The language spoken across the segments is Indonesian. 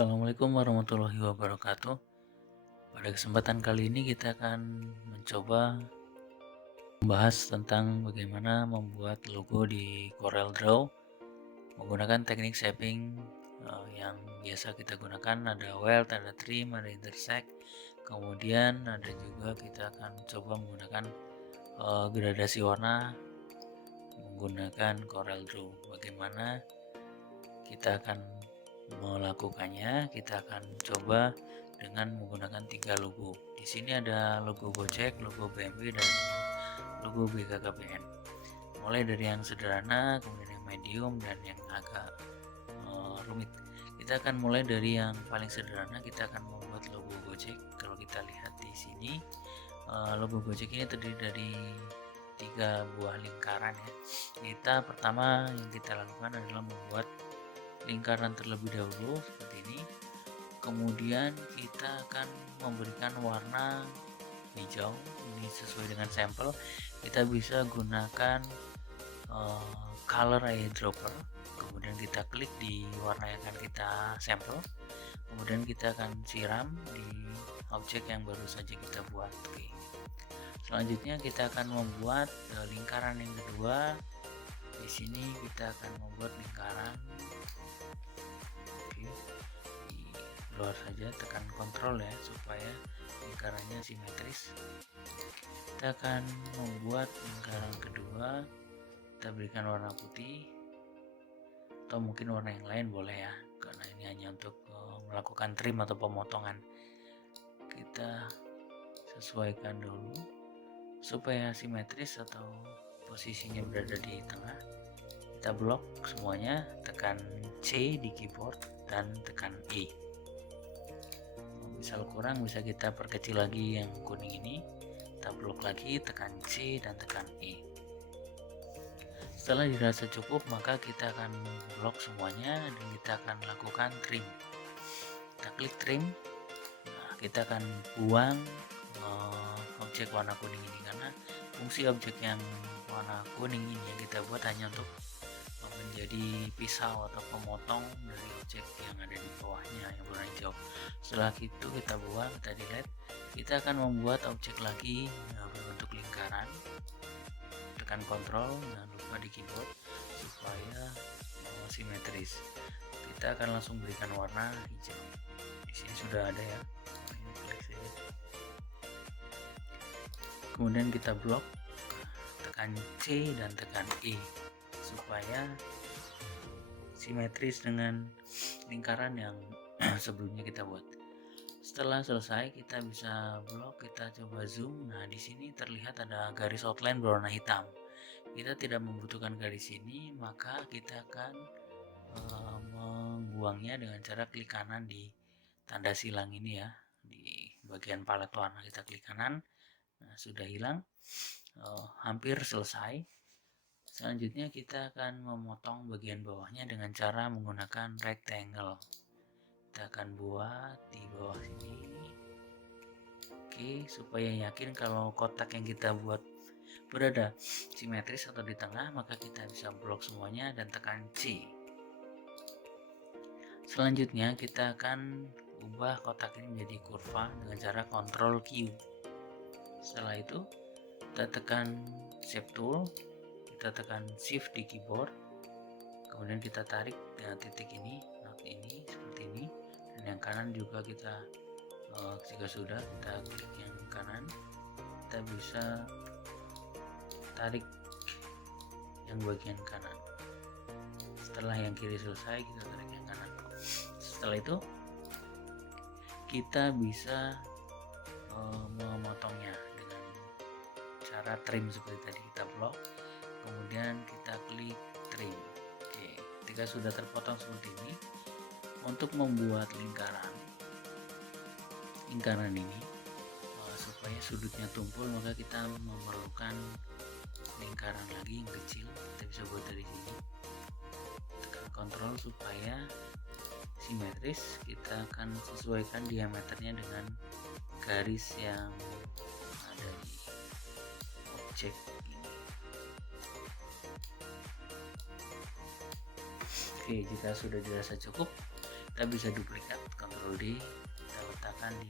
Assalamualaikum warahmatullahi wabarakatuh. Pada kesempatan kali ini kita akan mencoba membahas tentang bagaimana membuat logo di CorelDRAW menggunakan teknik shaping yang biasa kita gunakan. Ada weld, ada trim, ada intersect. Kemudian ada juga kita akan coba menggunakan gradasi warna menggunakan CorelDRAW. Bagaimana kita akan melakukannya? Kita akan coba dengan menggunakan 3 logo. Di sini ada logo Gojek, logo BMW, dan logo BKKBN. Mulai dari yang sederhana, kemudian yang medium, dan yang agak rumit. Kita akan mulai dari yang paling sederhana. Kita akan membuat logo Gojek. Kalau kita lihat di sini, logo Gojek ini terdiri dari 3 buah lingkaran ya. Kita pertama yang kita lakukan adalah membuat lingkaran terlebih dahulu seperti ini. Kemudian kita akan memberikan warna hijau, ini sesuai dengan sampel. Kita bisa gunakan color eyedropper. Kemudian kita klik di warna yang akan kita sampel. Kemudian kita akan siram di objek yang baru saja kita buat. Oke. Selanjutnya kita akan membuat lingkaran yang kedua. Di sini kita akan membuat lingkaran. Oke. Di luar saja, tekan kontrol ya supaya lingkarannya simetris. Kita akan membuat lingkaran kedua. Kita berikan warna putih atau mungkin warna yang lain boleh ya, karena ini hanya untuk melakukan trim atau pemotongan. Kita sesuaikan dulu supaya simetris atau posisinya berada di tengah. Kita blok semuanya, tekan C di keyboard dan tekan E. Misal kurang, bisa kita perkecil lagi yang kuning ini. Kita blok lagi, tekan C dan tekan E. Setelah dirasa cukup, maka kita akan blok semuanya dan kita akan lakukan trim. Kita klik trim. Nah, kita akan buang objek warna kuning ini, karena fungsi objek yang warna kuning ini yang kita buat hanya untuk menjadi pisau atau pemotong dari objek yang ada di bawahnya yang warna hijau. Setelah itu kita buang, kita delete. Kita akan membuat objek lagi berbentuk lingkaran. Tekan kontrol, jangan lupa di keyboard supaya simetris. Kita akan langsung berikan warna hijau. Di sini sudah ada ya. Kemudian kita blok, tekan C dan tekan E supaya simetris dengan lingkaran yang sebelumnya kita buat. Setelah selesai, kita bisa blok, kita coba zoom. Nah, di sini terlihat ada garis outline berwarna hitam. Kita tidak membutuhkan garis ini, maka kita akan membuangnya dengan cara klik kanan di tanda silang ini ya, di bagian palet warna kita klik kanan. Nah, sudah hilang, hampir selesai. Selanjutnya kita akan memotong bagian bawahnya dengan cara menggunakan rectangle. Kita akan buat di bawah sini. Oke, supaya yakin kalau kotak yang kita buat berada simetris atau di tengah, maka kita bisa blok semuanya dan tekan C. Selanjutnya kita akan ubah kotak ini menjadi kurva dengan cara Ctrl Q. Setelah itu kita tekan Shape Tool, kita tekan Shift di keyboard, kemudian kita tarik dengan titik ini, not ini, seperti ini, dan yang kanan juga kita jika sudah kita klik yang kanan, kita bisa tarik yang bagian kanan. Setelah yang kiri selesai, kita tarik yang kanan. Setelah itu kita bisa memotongnya dengan cara trim seperti tadi. Kita blok, kemudian kita klik trim. Oke, ketika sudah terpotong seperti ini, untuk membuat lingkaran ini supaya sudutnya tumpul, maka kita memerlukan lingkaran lagi yang kecil. Kita bisa buat dari sini, tekan kontrol supaya simetris. Kita akan sesuaikan diameternya dengan garis yang ada di objek ini. Oke, jika sudah dirasa cukup, kita bisa duplikat, Ctrl D, kita letakkan di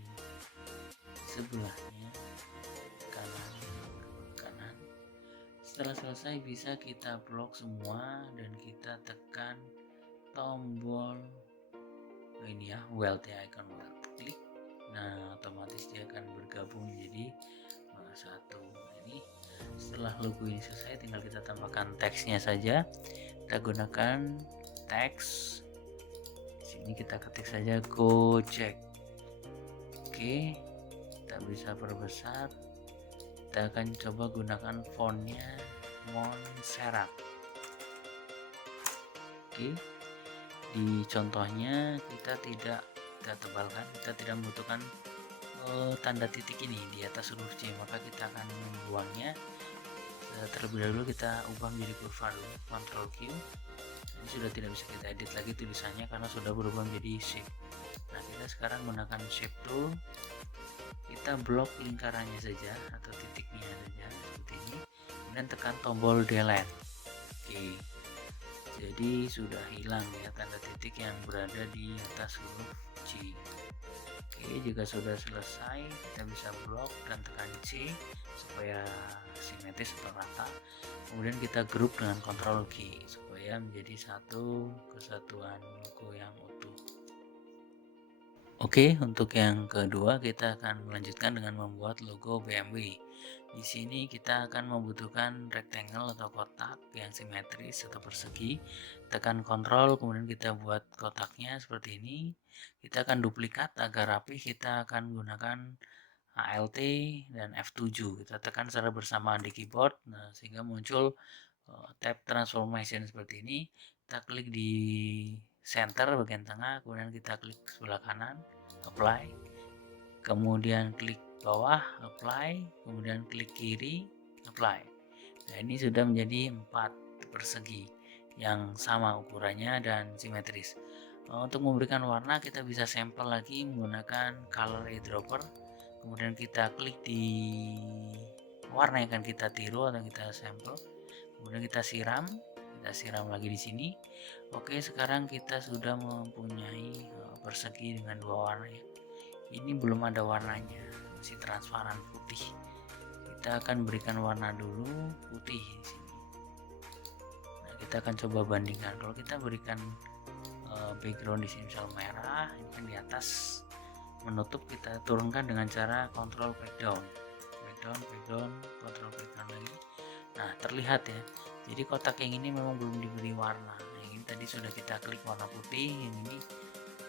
sebelahnya kanan. Setelah selesai bisa kita blok semua dan kita tekan tombol ini ya, weld ya, icon weld, klik. Nah, otomatis dia akan bergabung menjadi satu. Ini setelah logo ini selesai, tinggal kita tambahkan teksnya saja. Kita gunakan teks. Di sini kita ketik saja Gojek. Oke, kita bisa perbesar. Kita akan coba gunakan fontnya Montserrat. Oke, di contohnya kita tebalkan, kita tidak membutuhkan tanda titik ini di atas huruf C, maka kita akan membuangnya. Terlebih dahulu kita ubah menjadi kurva dulu, Ctrl Q. Ini sudah tidak bisa kita edit lagi tulisannya karena sudah berubah menjadi shape. Nah, kita sekarang menggunakan shape tool, kita blok lingkarannya saja atau titiknya saja seperti ini, kemudian tekan tombol delete. Oke, jadi sudah hilang ya tanda titik yang berada di atas huruf C. Oke, jika sudah selesai kita bisa blok dan tekan C supaya simetris atau rata. Kemudian kita grup dengan Ctrl G supaya menjadi satu kesatuan logo yang utuh. Oke, untuk yang kedua kita akan melanjutkan dengan membuat logo BMW. Di sini kita akan membutuhkan rectangle atau kotak yang simetris atau persegi. Tekan Ctrl, kemudian kita buat kotaknya seperti ini. Kita akan duplikat agar rapi. Kita akan gunakan Alt dan F7. Kita tekan secara bersamaan di keyboard, nah, sehingga muncul tab transformation seperti ini. Kita klik di center bagian tengah, kemudian kita klik sebelah kanan, apply, kemudian klik bawah, apply, kemudian klik kiri, apply. Nah, ini sudah menjadi 4 persegi yang sama ukurannya dan simetris. Untuk memberikan warna kita bisa sampel lagi menggunakan color eyedropper, kemudian kita klik di warna yang akan kita tiru atau kita sampel, kemudian kita siram lagi di sini. Oke, sekarang kita sudah mempunyai persegi dengan 2 warna ya. Ini belum ada warnanya, masih transparan putih. Kita akan berikan warna dulu putih di sini. Nah, kita akan coba bandingkan. Kalau kita berikan background di sini misal merah, ini kan di atas menutup, kita turunkan dengan cara Ctrl backdown, Ctrl backdown lagi. Nah, terlihat ya. Jadi kotak yang ini memang belum diberi warna. Nah, ini tadi sudah kita klik warna putih, yang ini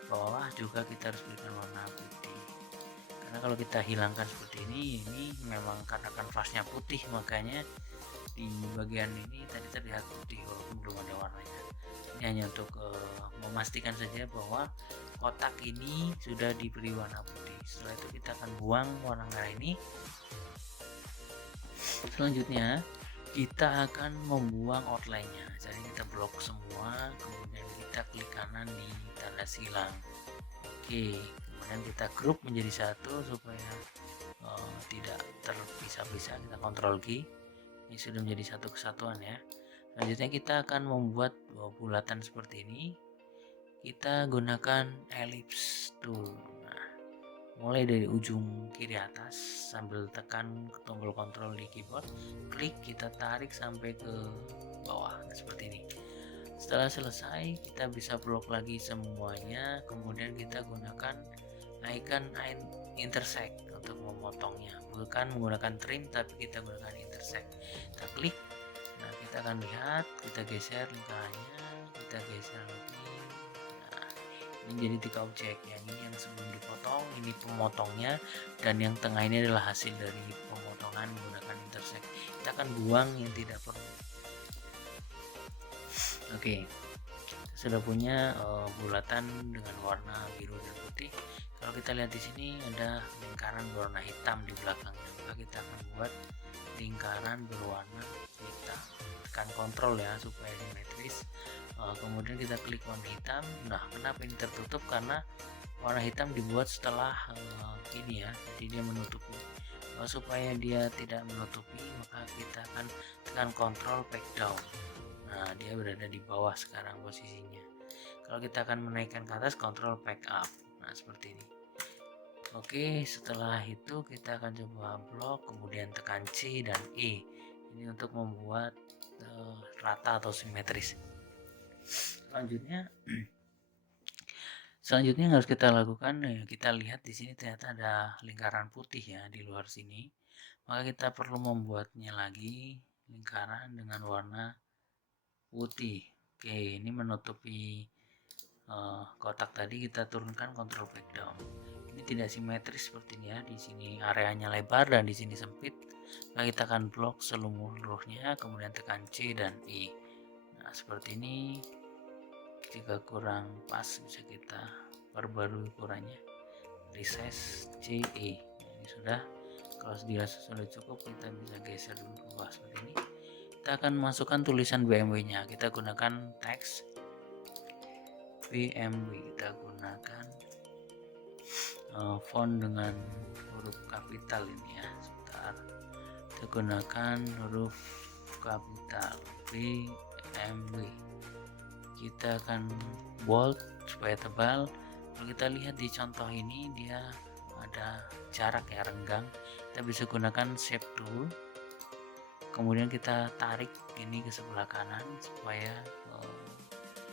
bawah juga kita harus berikan warna putih. Karena kalau kita hilangkan seperti ini memang karena kanvasnya putih, makanya di bagian ini tadi terlihat putih walaupun belum ada warnanya. Ini hanya untuk memastikan saja bahwa kotak ini sudah diberi warna putih. Setelah itu kita akan buang warna merah ini. Selanjutnya kita akan membuang outline-nya. Jadi kita blok semua, kemudian kita klik kanan di tanda silang. Oke, kemudian kita grup menjadi satu supaya tidak terpisah-pisah. Kita Ctrl G. Ini sudah menjadi satu kesatuan ya. Selanjutnya kita akan membuat bulatan seperti ini. Kita gunakan ellipse tool. Nah, mulai dari ujung kiri atas sambil tekan tombol Ctrl di keyboard, klik, kita tarik sampai ke bawah. Nah, seperti ini. Setelah selesai kita bisa blok lagi semuanya, kemudian kita gunakan icon intersect untuk memotongnya, bukan menggunakan trim tapi kita gunakan intersect. Kita klik, nah kita akan lihat, kita geser lingkarannya, kita geser lagi. Nah, ini jadi 3 objek, yang ini yang sebelum dipotong, ini pemotongnya, dan yang tengah ini adalah hasil dari pemotongan menggunakan intersect. Kita akan buang yang tidak perlu. Oke, sudah punya bulatan dengan warna biru dan putih. Kalau kita lihat di sini ada lingkaran berwarna hitam di belakangnya, maka kita akan buat lingkaran berwarna hitam. Tekan Ctrl ya supaya simetris. Kemudian kita klik warna hitam. Nah, kenapa ini tertutup? Karena warna hitam dibuat setelah ini ya, jadi dia menutupi. Supaya dia tidak menutupi, maka kita akan tekan Ctrl backdown. Nah, dia berada di bawah sekarang posisinya. Kalau kita akan menaikkan ke atas, Ctrl Pack Up. Nah, seperti ini. Oke, setelah itu kita akan coba blok, kemudian tekan C dan E. Ini untuk membuat rata atau simetris. Selanjutnya yang harus kita lakukan, kita lihat di sini ternyata ada lingkaran putih ya di luar sini. Maka kita perlu membuatnya lagi lingkaran dengan warna putih. Oke, ini menutupi kotak tadi, kita turunkan Ctrl Back Down. Ini tidak simetris seperti ini ya. Di sini areanya lebar dan di sini sempit. Maka kita akan blok seluruhnya, kemudian tekan C dan E. Nah, seperti ini. Jika kurang pas bisa kita perbarui ukurannya. Resize CE. Nah, ini sudah. Kalau dirasa sudah cukup, kita bisa geser dulu ke bawah seperti ini. Kita akan masukkan tulisan BMW-nya. Kita gunakan teks BMW. Kita gunakan font dengan huruf kapital ini ya. Sebentar. Kita gunakan huruf kapital BMW. Kita akan bold supaya tebal. Kalau kita lihat di contoh ini, dia ada jarak ya, renggang. Kita bisa gunakan shape tool, kemudian kita tarik ini ke sebelah kanan supaya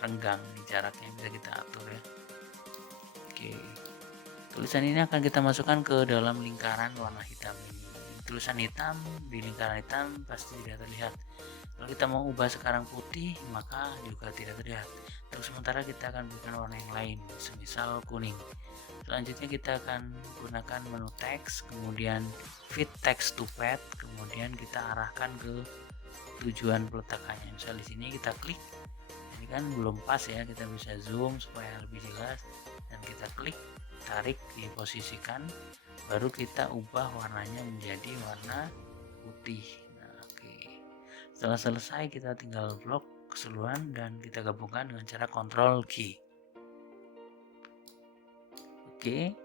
renggang. Ini jaraknya bisa kita atur ya. Oke, tulisan ini akan kita masukkan ke dalam lingkaran warna hitam ini. Tulisan hitam di lingkaran hitam pasti tidak terlihat. Kalau kita mau ubah sekarang putih, maka juga tidak terlihat. Untuk sementara kita akan berikan warna yang lain, semisal kuning. Selanjutnya kita akan gunakan menu teks, kemudian fit text to pad, kemudian kita arahkan ke tujuan peletakannya. Misal di sini kita klik, ini kan belum pas ya, kita bisa zoom supaya lebih jelas, dan kita klik, tarik, diposisikan, baru kita ubah warnanya menjadi warna putih. Setelah selesai, kita tinggal blok keseluruhan dan kita gabungkan dengan cara Ctrl G. Oke,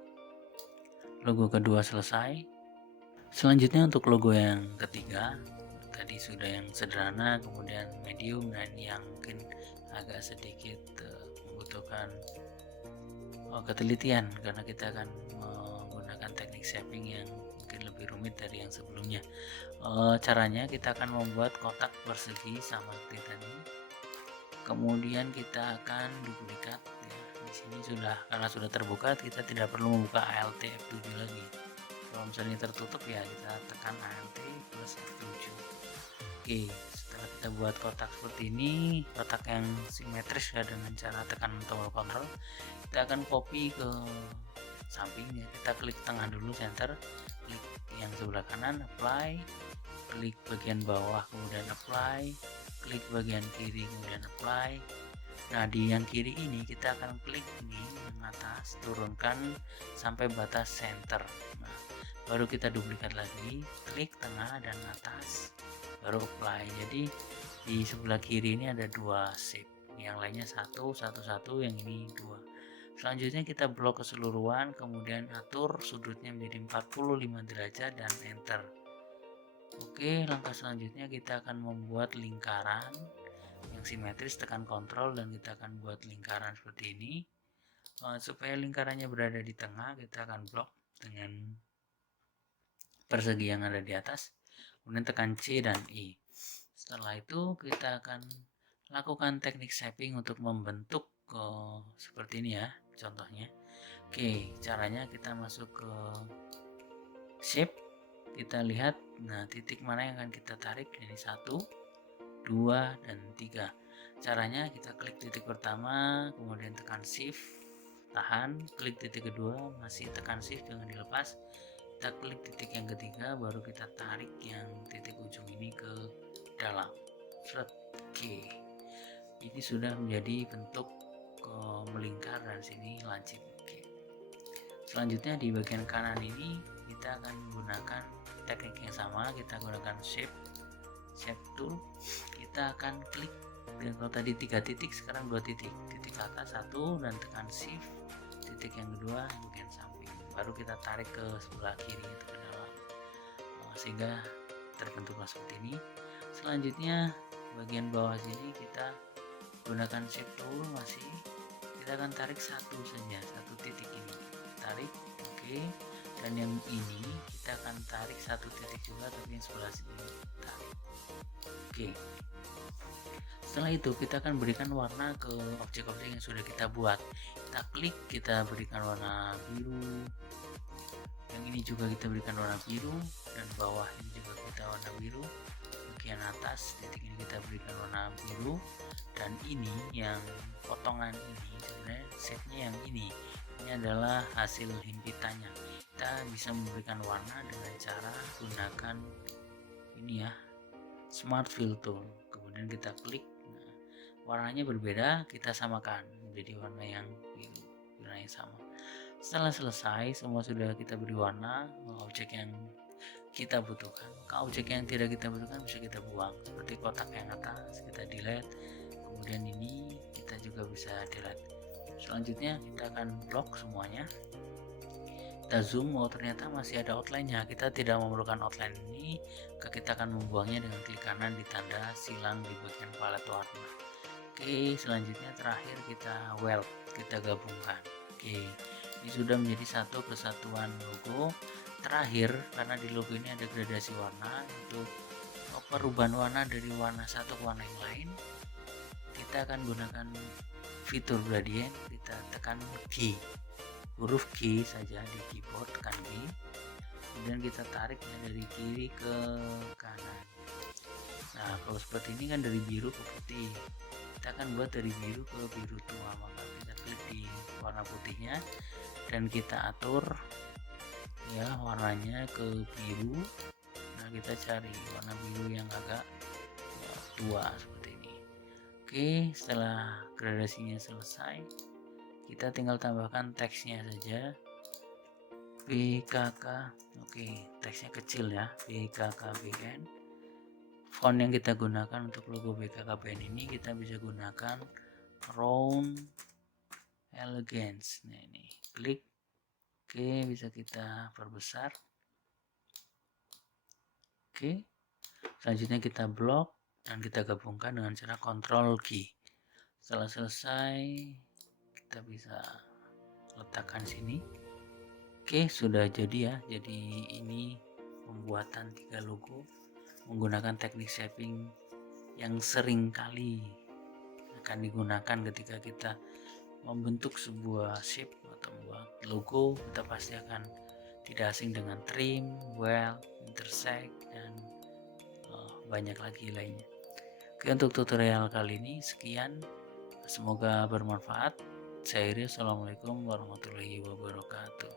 logo kedua selesai. Selanjutnya untuk logo yang ketiga, tadi sudah yang sederhana, kemudian medium, dan yang mungkin agak sedikit membutuhkan ketelitian karena kita akan menggunakan teknik shaping yang mungkin lebih rumit dari yang sebelumnya. Caranya kita akan membuat kotak persegi sama seperti tadi, kemudian kita akan duplikat ya. Di sini sudah, karena sudah terbuka, kita tidak perlu membuka Alt F7 lagi. Kalau misalnya tertutup ya kita tekan Alt plus F7. Oke, setelah kita buat kotak seperti ini, kotak yang simetris ya, dengan cara tekan tombol Ctrl, kita akan copy ke sampingnya. Kita klik tengah dulu, center, klik yang sebelah kanan, apply, klik bagian bawah, kemudian apply, klik bagian kiri, kemudian apply. Nah, di yang kiri ini kita akan klik ini yang atas, turunkan sampai batas center. Nah, baru kita duplikat lagi, klik tengah dan atas, baru apply. Jadi di sebelah kiri ini ada dua shape, yang lainnya satu, yang ini dua. Selanjutnya kita blok keseluruhan, kemudian atur sudutnya menjadi 45 derajat dan enter. Oke, langkah selanjutnya kita akan membuat lingkaran yang simetris, tekan Ctrl dan kita akan buat lingkaran seperti ini. Supaya lingkarannya berada di tengah, kita akan blok dengan persegi yang ada di atas, kemudian tekan C dan E. Setelah itu kita akan lakukan teknik shaping untuk membentuk seperti ini ya, contohnya. Oke, caranya kita masuk ke shape, kita lihat, nah titik mana yang akan kita tarik, ini 1, 2, dan 3. Caranya kita klik titik pertama, kemudian tekan shift, tahan, klik titik kedua, masih tekan shift, jangan dilepas, kita klik titik yang ketiga, baru kita tarik yang titik ujung ini ke dalam. Oke, ini sudah menjadi bentuk melingkar dan sini lancip. Oke. Selanjutnya di bagian kanan ini kita akan menggunakan teknik yang sama, kita gunakan shape tool, kita akan klik, dan kalau tadi 3 titik sekarang 2 titik, titik atas 1 dan tekan shift, titik yang kedua bagian samping, baru kita tarik ke sebelah kiri itu ke dalam, sehingga terbentuklah seperti ini. Selanjutnya bagian bawah sini kita gunakan shape tool masih, kita akan tarik satu saja, satu titik ini tarik. Oke, dan yang ini kita akan tarik satu titik juga, tapi yang sebelah sini tarik. Oke, setelah itu kita akan berikan warna ke objek-objek yang sudah kita buat. Kita klik, kita berikan warna biru, yang ini juga kita berikan warna biru, dan bawah ini juga kita warna biru. Bagian atas titik ini kita berikan warna biru, dan ini yang potongan ini sebenarnya setnya yang ini adalah hasil himpitannya. Kita bisa memberikan warna dengan cara gunakan ini ya, Smart Fill Tool. Kemudian kita klik, nah, warnanya berbeda, kita samakan menjadi warna yang biru, warna yang sama. Setelah selesai semua sudah kita beri warna objek yang kita butuhkan. Kalau objek yang tidak kita butuhkan bisa kita buang, seperti kotak yang atas kita delete. Kemudian ini kita juga bisa delete. Selanjutnya kita akan blok semuanya. Kita zoom, oh ternyata masih ada outline-nya. Kita tidak memerlukan outline ini, kita akan membuangnya dengan klik kanan di tanda silang di bagian palet warna. Oke, selanjutnya terakhir kita weld, kita gabungkan. Oke, ini sudah menjadi satu kesatuan logo. Terakhir, karena di logo ini ada gradasi warna, yaitu perubahan warna dari warna satu ke warna yang lain, kita akan gunakan fitur gradient. Kita tekan G, huruf G saja di keyboard, tekan G, kemudian kita tariknya dari kiri ke kanan. Nah, kalau seperti ini kan dari biru ke putih, kita akan buat dari biru ke biru tua, maka kita klik di warna putihnya dan kita atur ya warnanya ke biru. Nah, kita cari warna biru yang agak tua seperti ini. Oke, setelah gradasinya selesai, kita tinggal tambahkan teksnya saja, BKK. Oke, teksnya kecil ya, BKKBN. Font yang kita gunakan untuk logo BKKBN ini kita bisa gunakan Round Elegance. Nah, ini klik. Oke, bisa kita perbesar. Oke, selanjutnya kita blok dan kita gabungkan dengan cara Ctrl G. Setelah selesai, kita bisa letakkan sini. Oke, sudah jadi ya. Jadi ini pembuatan 3 logo menggunakan teknik shaping yang sering kali akan digunakan ketika kita membentuk sebuah shape atau membuat logo. Kita pasti akan tidak asing dengan trim, weld, intersect, dan banyak lagi lainnya. Oke, untuk tutorial kali ini sekian, semoga bermanfaat. Saya Iris, assalamualaikum warahmatullahi wabarakatuh.